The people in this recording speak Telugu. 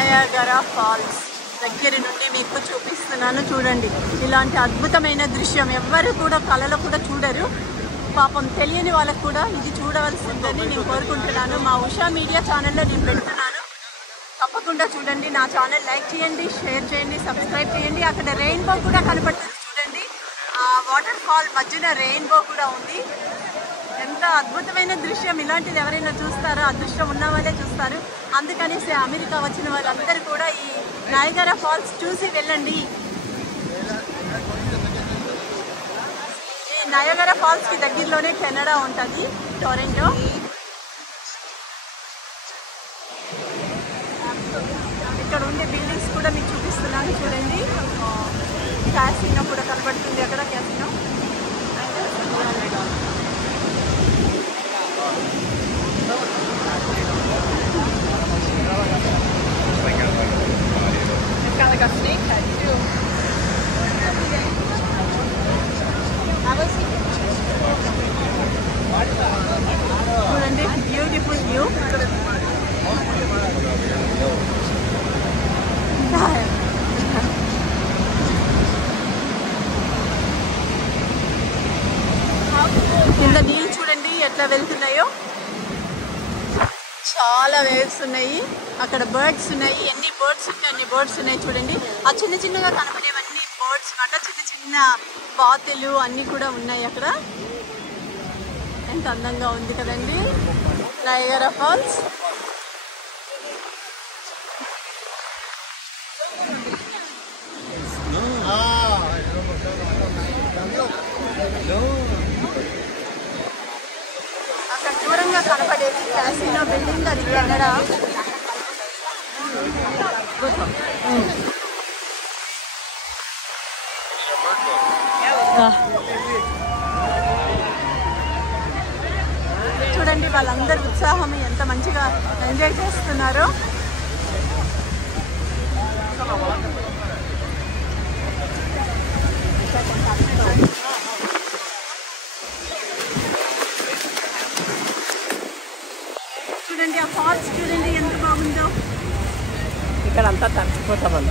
నయాగరా ఫాల్స్ దగ్గర నుండి మీకు చూపిస్తున్నాను చూడండి. ఇలాంటి అద్భుతమైన దృశ్యం ఎవ్వరు కూడా కళలో కూడా చూడరు. పాపం తెలియని వాళ్ళకు కూడా ఇది చూడవలసిందని నేను కోరుకుంటున్నాను. మా ఉషా మీడియా ఛానల్లో నేను పెడుతున్నాను, తప్పకుండా చూడండి. నా ఛానల్ లైక్ చేయండి, షేర్ చేయండి, సబ్స్క్రైబ్ చేయండి. అక్కడ రెయిన్బో కూడా కనపడుతుంది చూడండి. ఆ వాటర్ ఫాల్ మధ్యన రెయిన్బో కూడా ఉంది. ఎంత అద్భుతమైన దృశ్యం! ఇలాంటిది ఎవరైనా చూస్తారో? అదృష్టం ఉన్న వాళ్ళే చూస్తారు. అందుకనేసి అమెరికా వచ్చిన వాళ్ళందరూ కూడా ఈ నయాగరా ఫాల్స్ చూసి వెళ్ళండి. ఈ నయాగరా ఫాల్స్కి దగ్గరలోనే కెనడా ఉంటుంది, టొరంటో. ఇక్కడ ఉండే బిల్డింగ్స్ కూడా మీకు చూపిస్తున్నాను చూడండి. క్యాసినో కూడా కనబడుతుంది అక్కడ, క్యాసినో. చూడండి, బ్యూటిఫుల్ వ్యూ. కింద నీళ్ళు చూడండి ఎట్లా వెళ్తున్నాయో. చాలా వేవ్స్ ఉన్నాయి. అక్కడ బర్డ్స్ ఉన్నాయి. ఎన్ని బర్డ్స్ ఉంటే అన్ని బర్డ్స్ ఉన్నాయి చూడండి. ఆ చిన్న చిన్నగా కనపడేవన్నీ బర్డ్స్ మాట. చిన్న చిన్న బాతులు అన్నీ కూడా ఉన్నాయి అక్కడ. ఎంత అందంగా ఉంది కదండి నయాగరా ఫాల్స్. అక్కడ దూరంగా కనపడేది క్యాసినో బిల్డింగ్, అది కెనడా. చూడండి వాళ్ళందరి ఉత్సాహం ఎంత మంచిగా ఎంజాయ్ చేస్తున్నారో. చూడండి ఆ ఫాల్స్ చూడండి ఎంత బాగుందో. ఇక్కడ అంతా తడిచిపోతాం.